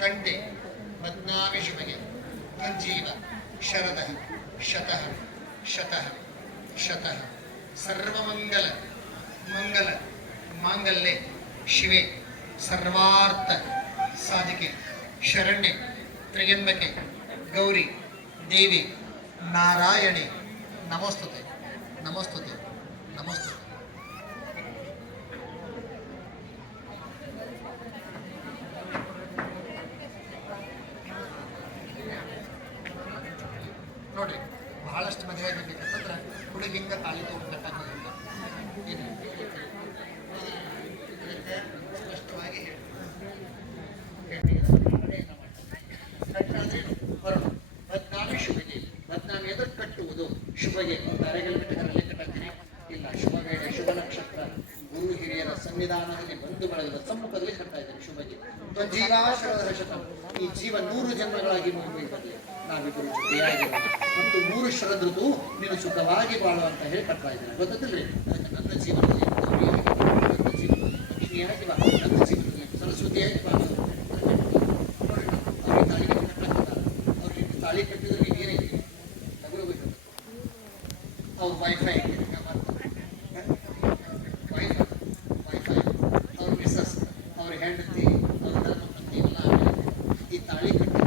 ಕಂಟೆ ಬದ್ನಾಮಿ ಶುಭಗೆ ಸಂಜೀವ ಶರದ ಶತಃ ಶತಃ ಶತಃ ಸರ್ವಮಂಗಲ ಮಂಗಲ ಮಾಂಗಲ್ಯೆ ಶಿವೆ ಸರ್ವಾರ್ಥ ಸಾಧಿಕೆ ಶರಣ್ಯೆ ತ್ರ್ಯಂಬಕೆ ಗೌರಿ ದೇವಿ ನಾರಾಯಣಿ ನಮೋಸ್ತುತೆ ನಮೋಸ್ತುತೆ ನಮೋಸ್ತುತೆ. ನೋಡ್ರಿ ಬಹಳಷ್ಟು ಮದುವೆ ಆಗಿರ್ಬೇಕಂತಂದ್ರೆ ಹುಡುಗಿಂದ ತಾಳಿ ತಗೊಂಡ್ಬೇಕಾಗೋದಿಲ್ಲ. ಏನು ಸ್ಪಷ್ಟವಾಗಿ ಬದ್ನಾಮಿ ಶುಭಗೆ ಬದ್ನಾಮಿ ಎದುರು ಕಟ್ಟುವುದು ಶುಭಗೆ ಅರೆಗಲ್ ಬಿಟ್ಟರಲ್ಲಿ ಕಟ್ಟಾಗ್ತೀನಿ ಇಲ್ಲ. ಶುಭವೇಳೆ ಶುಭ ನಕ್ಷತ್ರ ಗುರು ಹಿರಿಯರ ಸನ್ನಿಧಾನದಲ್ಲಿ ಬಂಧು ಬಳಗದ ಸಮ್ಮುಖದಲ್ಲಿ ಕಟ್ತಾ ಇದ್ದಾರೆ ಶುಭಗೆ. ಜೀವಾಶರದ ಶತಂ ಈ ಜೀವ 100 ಜನ್ಮಗಳಾಗಿ ಮುಗಿಬರಲಿ ನಾವಿಬ್ಬರು ಜೊತೆಯಾಗಿರೋದು ಮತ್ತು 100 ಶರದ್ ಋತು ನೀನು ಸುಖವಾಗಿ ಬಾಳು ಅಂತ ಹೇಳಿ ಕಟ್ತಾ ಇದ್ದಾರೆ. ಗೊತ್ತಿಲ್ರಿ ಅದಕ್ಕೆ ನನ್ನ ಜೀವನದಲ್ಲಿ ನನ್ನ ಜೀವನದಲ್ಲಿ ಲಕ್ಷ್ಮಿಯಾಗಿ ಬಾ, ನನ್ನ ಜೀವನದಲ್ಲಿ ಸರಸ್ವತಿಯಾಗಿ ಬಾಳು. ಅವ್ರಿಗೆ ತಾಳಿ ಕಟ್ಟಿದ್ರೆ ನೀವು ಏನೈತಿ ತಗೊಳ್ಬೇಕು. ಅವ್ರ ವೈಫೈ ಅವ್ರ ಮಿಸಸ್ ಅವ್ರ ಹೆಂಡತಿ ಅವ್ರ ಧರ್ಮಪತ್ನಿ ಎಲ್ಲ ಈ ತಾಳಿ ಕಟ್ಟಿ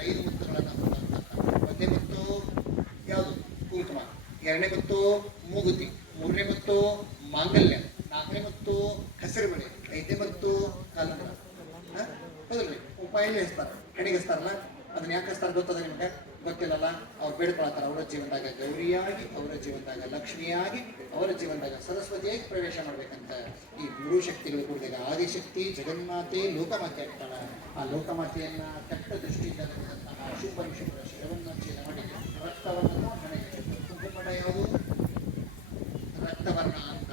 5 ಮುತ್ತುಗಳನ್ನು ಹೊಂದಂತ. ಒಂದೇ ಮುತ್ತು ಯಾವುದು ಕುಂಕುಮ, 2ನೇ ಮುತ್ತು ಮೂಗುತಿ, 3ನೇ ಮುತ್ತು ಮಾಂಗಲ್ಯ, 4ನೇ ಮುತ್ತು ಹೆಸರು ಬಳೆ, 5ನೇ ಮುತ್ತು ಕಾಲಂಗ್ರ. ಹೌದಲ್ರಿ ಉಪಾಯಲ್ಲಿ ಹಚ್ತಾರೆ, ಹೆಣಿಗೆ ಹಚ್ತಾರಲ್ಲ. ಅದನ್ನ ಯಾಕೆ ಹಚ್ತಾರೆ ಗೊತ್ತದ ನಿಮ್ಗೆ? ಗೊತ್ತಿಲ್ಲಲ್ಲ. ಅವ್ರು ಬೇಡ್ಕೊಳ್ತಾರೆ ಅವರ ಜೀವನದಾಗ ಗೌರಿಯಾಗಿ, ಅವರ ಜೀವನದಾಗ ಲಕ್ಷ್ಮಿಯಾಗಿ, ಅವರ ಜೀವನದಾಗ ಸರಸ್ವತಿಯಾಗಿ ಪ್ರವೇಶ ಮಾಡ್ಬೇಕಂತ. ಈ 3 ಶಕ್ತಿಗಳು ಕೂಡಿದಾಗ ಆದಿಶಕ್ತಿ ಜಗನ್ಮಾತೆ ಲೋಕಮಾತೆ ಆಗ್ತಾಳ. ಆ ಲೋಕಮಾತೆಯನ್ನ ಕೆಟ್ಟ ದೃಷ್ಟಿಯಿಂದ ನೋಡಿದಂತಹ ಶುಭ ಶುಭ್ರ ಶಿರವನ್ನ ಛೇದ ಮಾಡಿ ರಕ್ತವರ್ಣ ಹಣೆಗೆ ಕುಂಕುಮಡ ಯಾವುದು ರಕ್ತವರ್ಣ ಅಂತ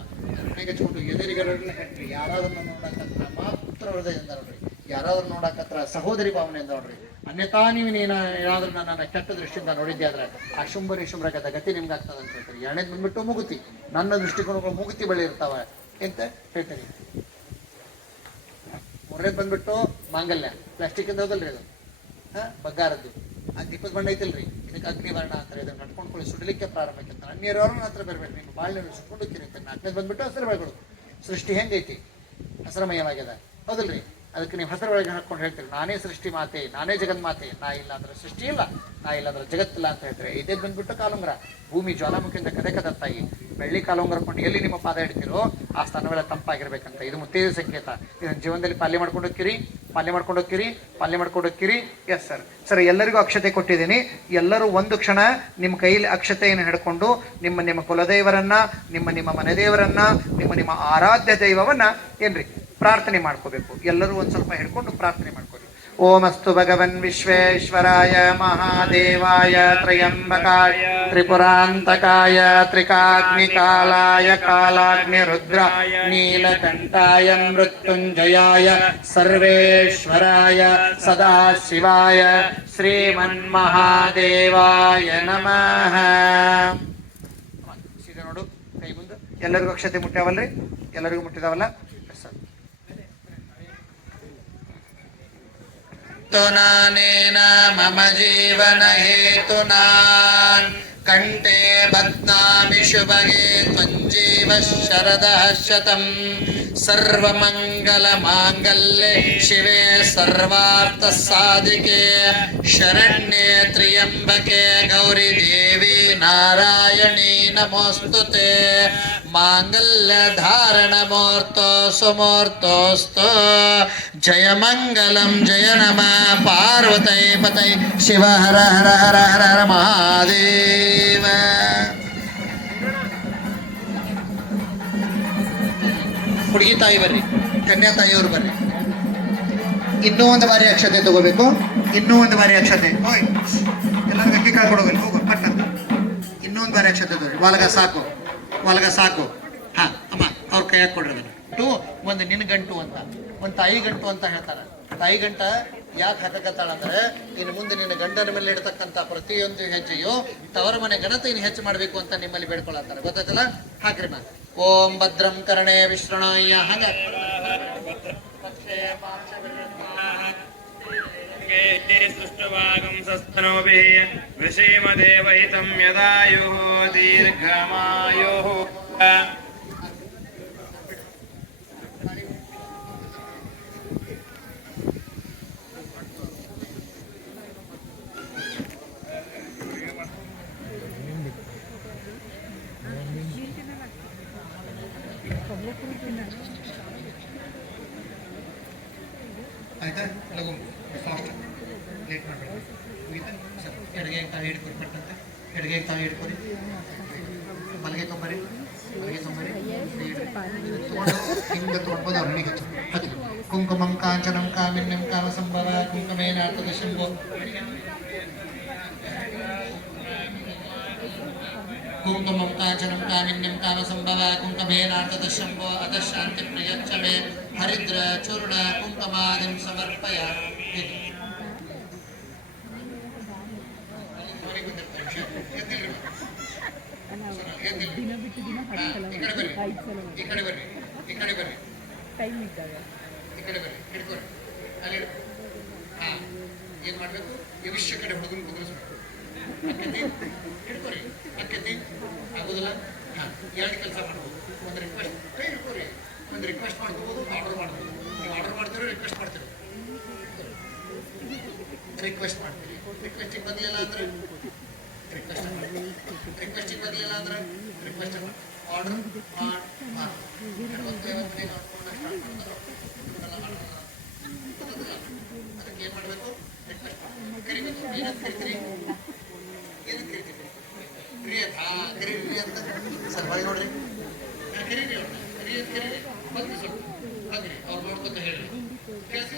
ಹಣೆಗೆ ಹಚ್ಕೊಂಡು ಎದುರಿಗರನ್ನ ಕಟ್ರಿ. ಯಾರಾದ್ರನ್ನ ನೋಡಕತ್ರ ಮಾತ್ರ ಹೃದಯದಿಂದ ನೋಡ್ರಿ, ಯಾರಾದ್ರೂ ನೋಡಕತ್ರ ಸಹೋದರಿ ಭಾವನೆಯಿಂದ ನೋಡ್ರಿ. ಅನ್ಯತಾ ನೀವು ಏನಾದ್ರೂ ನನ್ನ ಕೆಟ್ಟ ದೃಷ್ಟಿಯಿಂದ ನೋಡಿದ್ದೆ ಆದ್ರೆ ಆ ಶುಂಭರಿ ಶುಭ್ರಗದ ಗತಿ ನಿಮ್ಗೆ ಆಗ್ತದೆ ಅಂತ ಹೇಳ್ತಾರೆ. 2ನೇದು ಬಂದ್ಬಿಟ್ಟು ಮೂಗುತಿ. ನನ್ನ ದೃಷ್ಟಿಕೋನಗಳು ಮೂಗುತಿ ಬಳಿ ಇರ್ತಾವ ಅಂತ ಹೇಳ್ತಾರೆ. 3ನೇದು ಬಂದ್ಬಿಟ್ಟು ಮಾಂಗಲ್ಯ, ಪ್ಲಾಸ್ಟಿಕ್ ಇಂದ ಹೋದಲ್ರಿ ಅದು, ಬಂಗಾರದ್ದು. ಆ ದೀಪದ ಬಣ್ಣ ಐತಿಲ್ರಿ, ಇದಕ್ಕೆ ಅಗ್ನಿವರ್ಣ ಅಂತಾರೆ. ಇದನ್ನ ನಡ್ಕೊಂಡ್ಕೊಳ್ಳಿ ಸುಡಲಿಕ್ಕೆ ಪ್ರಾರಂಭಕ್ಕೆ ಅನ್ಯರವ್ರನ್ನ ಹತ್ರ ಬರ್ಬೇಡ್ರಿ, ನೀವು ಬಾಳ್ನ ಸುಟ್ಕೊಂಡು ಕಿರಿತ. 4ನೇದು ಬಂದ್ಬಿಟ್ಟು ಹಸಿರು ಬೆಳೆಗಳು. ಸೃಷ್ಟಿ ಹೆಂಗೈತಿ? ಹಸರಮಯವಾಗ್ಯದ, ಹೌದಲ್ರಿ? ಅದಕ್ಕೆ ನೀವು ಹಸಿರು ಒಳಗೆ ಹಾಕೊಂಡು ಹೇಳ್ತೀರಿ ನಾನೇ ಸೃಷ್ಟಿ ಮಾತೆ, ನಾನೇ ಜಗನ್ಮಾತೆ. ನಾ ಇಲ್ಲ ಅಂದ್ರೆ ಸೃಷ್ಟಿ ಇಲ್ಲ, ನಾ ಇಲ್ಲ ಅಂದ್ರೆ ಜಗತ್ತಿಲ್ಲ ಅಂತ ಹೇಳ್ತಾರೆ. ಇದೇ ಬಂದ್ಬಿಟ್ಟು ಕಾಲುಂಗ್ರ, ಭೂಮಿ ಜ್ವಾಲಾಮುಖಿಯಿಂದ ಕದೆ ಕದತ್ತಾಗಿ ಬೆಳ್ಳಿ ಕಾಲುಂಗ್ರ ಕೊಂಡು ಎಲ್ಲಿ ನಿಮ್ಮ ಪಾದ ಇಡ್ತೀರೋ ಆ ಸ್ಥಾನವೆಲ್ಲ ತಂಪಾಗಿರ್ಬೇಕಂತ. ಇದು ಮುತ್ತೈದೆ ಸಂಕೇತ. ಇದನ್ನ ಜೀವನದಲ್ಲಿ ಪಾಲನೆ ಮಾಡ್ಕೊಂಡು ಹೋಗ್ತೀರಿ. Yes sir. ಸರ್ ಎಲ್ಲರಿಗೂ ಅಕ್ಷತೆ ಕೊಟ್ಟಿದ್ದೀನಿ. ಎಲ್ಲರೂ ಒಂದು ಕ್ಷಣ ನಿಮ್ಮ ಕೈಯಲ್ಲಿ ಅಕ್ಷತೆಯನ್ನು ಹಿಡ್ಕೊಂಡು ನಿಮ್ಮ ಕುಲದೇವರನ್ನ, ನಿಮ್ಮ ಮನೆದೇವರನ್ನ, ನಿಮ್ಮ ಆರಾಧ್ಯ ದೈವವನ್ನ ಏನ್ರಿ ಪ್ರಾರ್ಥನೆ ಮಾಡ್ಕೋಬೇಕು. ಎಲ್ಲರೂ ಒಂದ್ ಸ್ವಲ್ಪ ಹಿಡ್ಕೊಂಡು ಪ್ರಾರ್ಥನೆ ಮಾಡ್ಕೊಳ್ಳಿ. ಓಮಸ್ತು ಭಗವನ್ ವಿಶ್ವೇಶ್ವರಾಯ ಮಹಾದೇವಾಯ ತ್ರಯಂಬಕಾಯ ತ್ರಿಪುರಾಂತಕಾಯ ತ್ರಿಕಾಗ್ನಿಕಾಲಾಯ ಕಾಲಾಗ್ನಿರುದ್ರ ನೀಲಕಂಠಾಯ ಮೃತ್ಯುಂಜಯಾಯ ಸರ್ವೇಶ್ವರಾಯ ಸದಾಶಿವಾಯ ಶ್ರೀಮನ್ಮಹಾದೇವಾಯ ನಮಃ. ಸೀದಾ ನೋಡು, ಕೈ ಮುಂದೆ. ಎಲ್ಲರಿಗೂ ಅಕ್ಷತೆ ಮುಟ್ಟ್ಯಾವಲ್ರಿ? ಎಲ್ಲರಿಗೂ ಮುಟ್ಟಿದಾವಲ್ಲ? ನಾನೇನ ಮಮ ಜೀವನ ಹೇತುನಾನ್ ಕಂಠೆ ಬಧ್ನಾಮಿ ಶುಭಗೆ ತ್ವಂಜೀವ ಶರದಃ ಶತಂ ಸರ್ವಮಂಗಲ ಮಾಂಗಲ್ಯೆ ಶಿವೆ ಸರ್ವಾರ್ಥ ಸಾಧಿಕೆ ಶರಣ್ಯೆ ತ್ರ್ಯಂಬಕೆ ಗೌರಿ ದೇವಿ ನಾರಾಯಣಿ ನಮೋಸ್ತುತೆ ಮಾಂಗಲ್ಯ ಧಾರಣ ಮೂರ್ತೋ ಸುಮೂರ್ತೋಸ್ತು ಜಯ ಮಂಗಲಂ ಜಯ ನಮ ಪಾರ್ವತೈ ಪತೈ ಶಿವ ಹರ ಹರ ಹರ ಹರ ಹರ ಮಹಾದೇವ. ಹುಡುಗಿ ತಾಯಿ ಬರ್ರಿ, ಕನ್ಯಾ ತಾಯಿಯವರು ಬರ್ರಿ. ಇನ್ನೂ ಒಂದು ಬಾರಿ ಅಕ್ಷತೆ ತಗೋಬೇಕು. ಇನ್ನೂ ಒಂದು ಬಾರಿ ಅಕ್ಷತೆ. ಓಯ್ ಎಲ್ಲರಿಗೂ ಅಕ್ಕಿ ಕಾಳು ಕೊಡೋದಿಲ್ಲ, ಹೋಗು ಪಟ್ಟ. ಇನ್ನೂ ಒಂದು ಬಾರಿ ಅಕ್ಷತೆ ತಗೋರಿ. ಒಳಗ ಸಾಕು, ಒಳಗ ಸಾಕು. ಹಾ ಅಮ್ಮ ಅವ್ರ ಕೈಯಾಗ ಕೊಡ್ರಿ. ಅದನ್ನು ಒಂದು ನಿನ್ನ ಗಂಟು ಅಂತ, ಒಂದು ತಾಯಿ ಗಂಟು ಅಂತ ಹೇಳ್ತಾರ. ತಾಯಿ ಗಂಟ ಯಾಕೆ ಹಾಕಕತ್ತಾಳ ಅಂದ್ರೆ, ಇನ್ನು ಮುಂದೆ ನಿನ್ನ ಗಂಡನ ಮೇಲೆ ಇಡ್ತಕ್ಕಂಥ ಪ್ರತಿಯೊಂದು ಹೆಜ್ಜೆಯು ತವರ ಮನೆ ಗಣತೆಯನ್ನು ಹೆಚ್ಚು ಮಾಡಬೇಕು ಅಂತ ನಿಮ್ಮಲ್ಲಿ ಬೇಡ್ಕೊಳತ್ತಾರ. ಗೊತ್ತಾಯ್ತಲ್ಲ? ಹಾಕ್ರಿ ಮಾ. ಓಂ ಭದ್ರಂ ಕರ್ಣೇ ವಿಷ್ಣುನಾಯ. ಹಂಗ ವೃಷೇಮದೇವಹಿತಂ ಯದಾಯುಃ ದೀರ್ಘಮಾಯುಃ. ಆಯ್ತಾ? ಲಘು ಫಾಸ್ಟ್, ಲೇಟ್ ಮಾಡಬೇಡಿ. ಮುಗಿತಾ ಸರ್? ಎಡಗೆ ತಾವು ಹಿಡ್ಕೊರಿ, ಪಟ್ಟಂತೆ ಎಡಗೆ ತಾವು ಹಿಡ್ಕೊರಿ. ಮಲಗೆ ತೊಂಬರಿ, ಮಲಗೆ ತೊಂಬರಿ. ಹಿಂಗೆ ತೊಗೊಂಡ್ಬೋದು ಅವ್ರಿಗೆ ಹಚ್ಚಿ. ಕುಂಕುಮಂ ಕಾಂಚನಂ ಕಾಮಿನ್ಯಂ ಕಾಮ ಸಂಭವ ಕುಂಕುಮೇನಾರ್ಥದ ಶಂಭೋ. ಕುಂಕುಮಂ ಕಾಂಚನಂ ಕಾಮಿನ್ಯಂ ಕಾಮ ಸಂಭವ ಕುಂಕುಮೇನಾರ್ಥದ ಶಂಭೋ ಅತ ಶಾಂತಿ ಪ್ರಿಯಚ್ಚ ಮೇ ಹರಿದ್ರ ಚೂರ್ಣ ಕುಂಕುಮಾದಿಂ ಸಮರ್ಪಯಾಮಿ. ಈ ಕಡೆ ಬರ್ರಿ, ಈ ಕಡೆ ಬರ್ರಿ, ಈ ಕಡೆ ಬರ್ರಿ, ಈ ಕಡೆ ಬರ್ರಿ. ಹಿಡ್ಕೊರಿ ಅಲ್ಲಿ. ಹಾ ಏನ್ ಮಾಡ್ಬೇಕು? ವಿಷಯ ಕಡೆ ಹುಡುಗನ ಕುದುರಿಸ್ಬೇಕು. ಅಕ್ಕತಿ ಹಿಡ್ಕೊರಿ, ಅಕ್ಕತಿ ಆಗೋದಿಲ್ಲ. ಹಾ ಎರಡು ಕೆಲಸ ಮಾಡ್ಬೋದು. ಒಂದು ರಿಕ್ವೆಸ್ಟ್, ಕೈ ಹಿಡ್ಕೊರಿ. ಒಂದು ರಿಕ್ವೆಸ್ಟ್ ಮಾಡ್ಕೋಬೋದು, ಆರ್ಡರ್ ಮಾಡ್ಬೋದು. ನೀವು ಆರ್ಡರ್ ಮಾಡ್ತೀರೋ ರಿಕ್ವೆಸ್ಟ್ ಮಾಡ್ತೀರೋ? ರಿಕ್ವೆಸ್ಟ್ ಮಾಡ್ತೀರಿ. ರಿಕ್ವೆಸ್ಟಿಗೆ ಬದಲಿಲ್ಲ ಅಂದ್ರೆ ರಿಕ್ವೆಸ್ಟ್, ರಿಕ್ವೆಸ್ಟಿಗೆ ಬದಲಿಲ್ಲ ಅಂದ್ರೆ ರಿಕ್ವೆಸ್ಟ್ ಆರ್ಡರ್ ಮಾಡಿ. ಅದಕ್ಕೆ ಏನು ಮಾಡಬೇಕು? ರಿಕ್ವೆಸ್ಟ್ ಕರಿಬೇಕು. ಏನಂತ ಕರಿತೀರಿ? ಏನಂತ ಕರಿತೀರಿ? ಕ್ರಿಯತ್. ಹಾ ಕರೀರಿ ಅಂತ ಸರ್ ಹೊರಗೆ ನೋಡ್ರಿ. ಕರೀರಿ ಅವ್ರನ್ನ, ಕರಿ ಅಂತ ಕರೀರಿ. ಬಂದು ಸ್ವಲ್ಪ ಹಾಗ್ರಿ ಅವ್ರು ನೋಡ್ಕೊತ ಹೇಳ್ರಿ. ಕೇಳಿಸಿ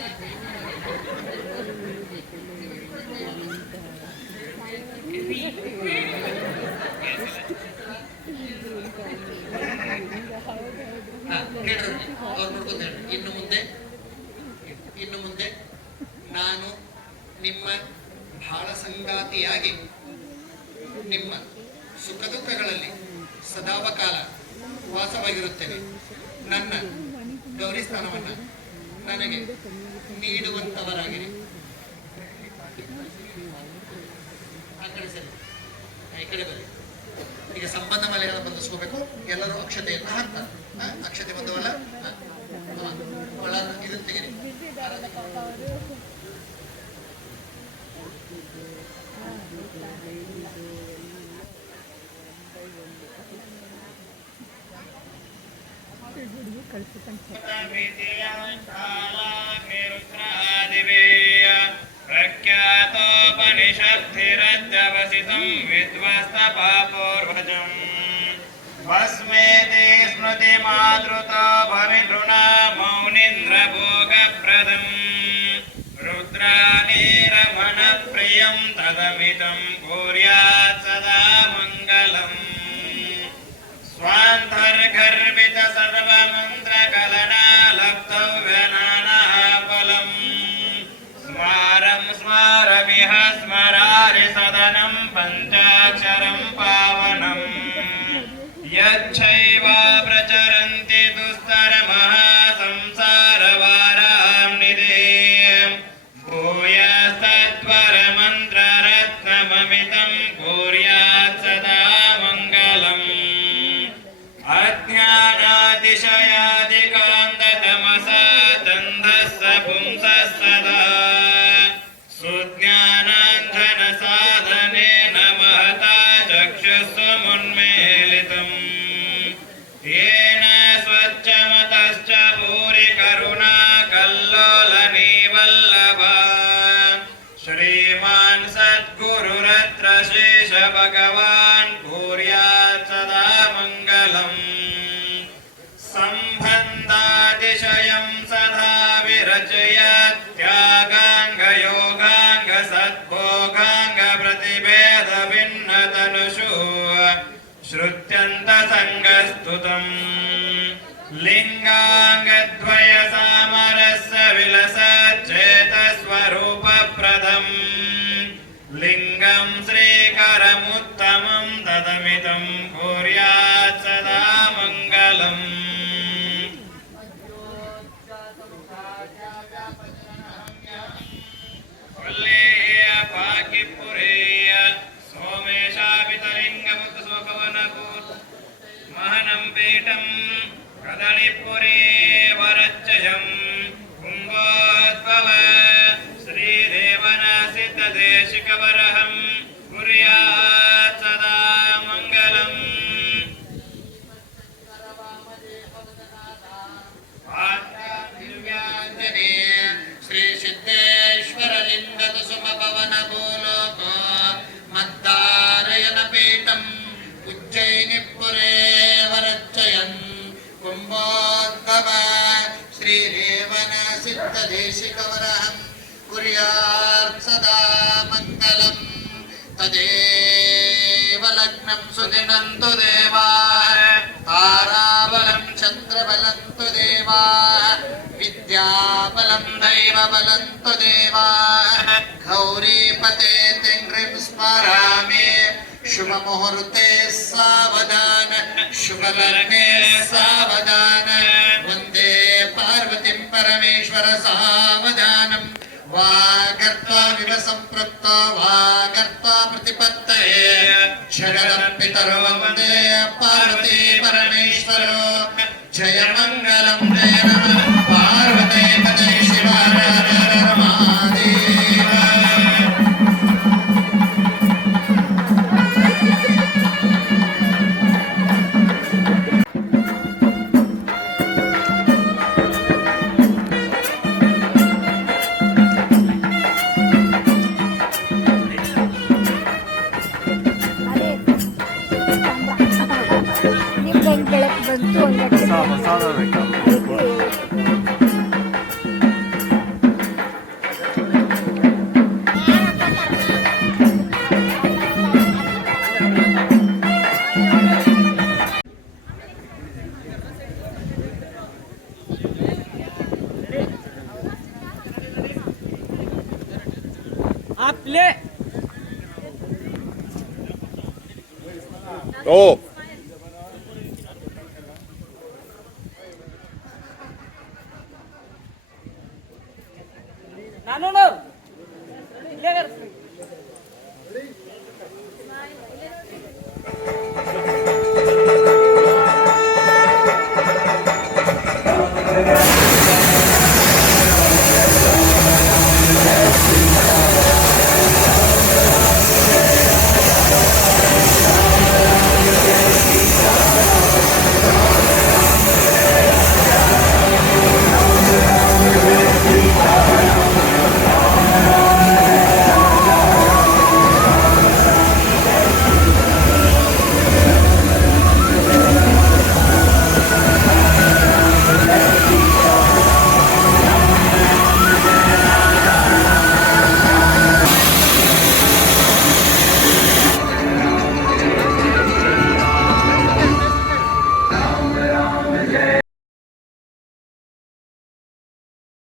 ಅವ್ರು ನೋಡ್ಕೊತ ಹೇಳ್ರಿ. ಇನ್ನು ಮುಂದೆ ನಾನು ನಿಮ್ಮ ಬಾಳ ಸಂಗಾತಿಯಾಗಿ ನಿಮ್ಮ ಸುಖ ದುಃಖಗಳಲ್ಲಿ ಸದಾವಕಾಲ ವಾಸವಾಗಿರುತ್ತೇನೆ. ನನ್ನ ಗೌರಿ ಸ್ಥಾನವನ್ನು ನನಗೆ ನೀಡುವಂತವರಾಗಿರಿ. ಆ ಕಡೆ ಸರಿ, ಈ ಕಡೆ ಬನ್ನಿ. ಈಗ ಸಂಬಂಧ ಮಲೆಗಳನ್ನು ಬಂಧಿಸ್ಕೋಬೇಕು. ಎಲ್ಲರೂ ಅಕ್ಷತೆಯನ್ನು ಹಾಕ್ತಾರೆ. ಅಕ್ಷತೆ ಬಂದವಲ್ಲ, ಒಳ ಇದನ್ನು ತೆಗಿರಿ. ಪ್ರಖ್ಯಾತೋಪನಿಷದ್ಧಿರದ್ಯವಸಿತಂ ವಿದ್ವಸ್ತಪಾಪೂರ್ವಜಂ ಭಸ್ಮೇತಿ ಸ್ಮೃತಿ ಮಾತೃತೋ ಭವಿತೃಣ ಮೌನಿಂದ್ರ ಭೋಗಪ್ರದಂ ರುದ್ರ तदमितं कुर्यात् सदा मङ्गलम् स्वान्तर्गर्भित सर्वमन्त्रकलनालब्धव्यनानाफलम् स्मारं स्मारमिह स्मरारि सदनं पञ्चाक्षरं पावनम् यच्छैव प्रचरन्ति दुस्तरमः संसारवारां निधेयम् भूयस्तत्वरमन्त्ररत्नममितं कुर्यात् सदा मङ्गलम् अज्ञानातिशयादिकान्ततमसा चन्दस्य पुंसः सदा सुज्ञानाञ्जनसाधनेन महता चक्षुस्समुन्मीलितम् येन स्वच्छमतश्च भूरि करुणा कल्लोलनीवल्लभा श्रीमान् सद्गुरुरत्र शेष भगवान् कुर्यात् सदा मङ्गलम् सम्बन्धातिशयं सदा विरचयत् त्यागाङ्गयोगाङ्ग सद्भोगाङ्ग प्रतिभेदभिन्नतनुषु श्रुत्यन्तसङ्गस्तुतम् लिङ्गाङ्गद्वय सामरस्य विलसच्चेतस्वरूपप्रदम् लिङ्गं श्रीकरमुत्तमं तदमितं कुर्यात् सदा मङ्गलम् वल्लेय पाकिपुरेय सोमेशापितलिङ्गमुत्सुकवनपूर् महनं पीठं कदलिपुरे वरच्चयम् कुम्भोद्भव श्रीदेवनासिद्धदेशिकवरहं कुर्यात् सदा मङ्गलम् दिव्याञ्जनेय श्री सिद्धेश्वरलिङ्गत सुमपवनभूलोको मद्दारयन पीठम् उज्जयिनिपुरे वरच्चयन् कुम्भोद्भव श्रीरेवन सिद्धदेशिकवरहं कुर्यात् सदा मङ्गलम् तदेव लग्नं सुदिनं तु देवाः ताराबलं चन्द्रबलं तु देवाः विद्याबलं दैवबलं तु देवाः गौरीपते तिङ्घ्रिं स्मरामि शुभमुहूर्ते सावधान शुभलग्ने सावधान वन्दे पार्वतीं परमेश्वर सावधानम् वागर्त्वामिव सम्पृक्तो वागर्त्वा प्रतिपत्तये शरणं पितरो वन्दे पार्वती परमेश्वरो जय मङ्गलं जय नमः पार्वते पते शिवाय हर हर महादेव ಬೆಳಕು ಬಂತು ओ